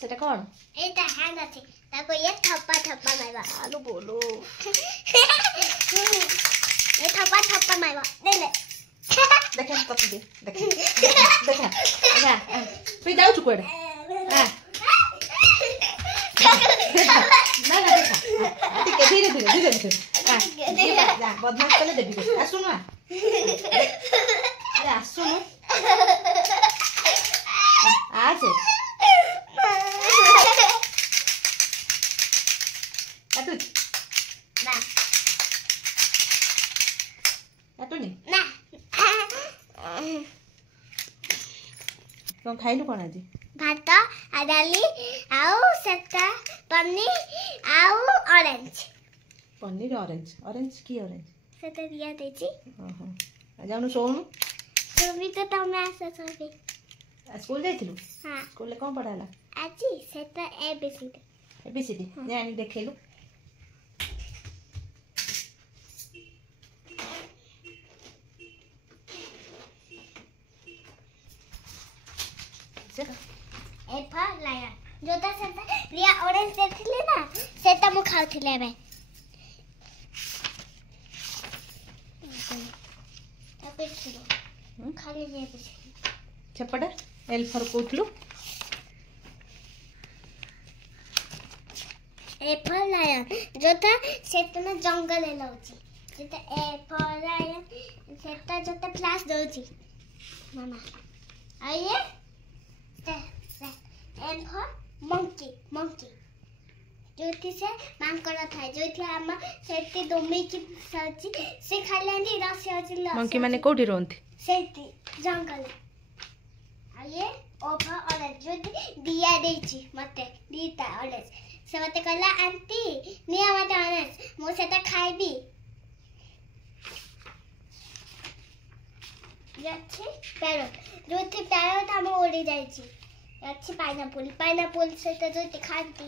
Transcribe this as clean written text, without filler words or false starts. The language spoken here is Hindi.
সেটা কোন এটা হ্যান্ড আছে তারপর ये थप्पा थप्पा मारवा আলো বলো ये थप्पा थप्पा मारवा दे ले দেখেন কত দে দেখেন দেখেন হ্যাঁ তুই দাও চুপ করে হ্যাঁ না না দেখা ঠিক আছে ধীরে ধীরে ধীরে ধীরে হ্যাঁ যা বদমাশ করে দেবি আসো না আরে আসো না আছে এত না এত নি না তো খাইলু কোন আজি भात आ डाली आउ सेटा पनीर आउ ऑरेंज पनीर ऑरेंज ऑरेंज की ऑरेंज सेटा दिया देची ओहो जाउनु सोनु तो भी तो तमे आसे सभी स्कूल जाइथिलु हां स्कूल ले कोन पढ़ाला आजी सेटा एबीसीडी एबीसीडी जानी देखेलु चलो एफा लायन जोता सेटा रिया ऑरेंज देखले ना सेटा मु खाउथिले बे अबे छिरो खाली जे पे चपड़ा एल फर कोथलु एफा लायन जोता सेटा ना जंगल हे लाउची जोता एफा लायन सेटा जोता क्लास दोची मामा आइए एंड फॉर मंकी मंकी जोथि से मांकड़ थाए जोथि हम सेति दोमी की सची से खालेंदी रस अछि मंकी माने कोठी रोंती सेति जंगल आइए ओफा ऑरेंज जोथि दिया देछि मते दीता ऑरेंज से मते कहला आंटी निया मते ऑरेंज मो सेटा खाइबी याछि पैरोट जोथि पैरोट हम ओडी जाइछि अच्छी पाइनएप्पल पाइनएप्पल से तो जो दिखाती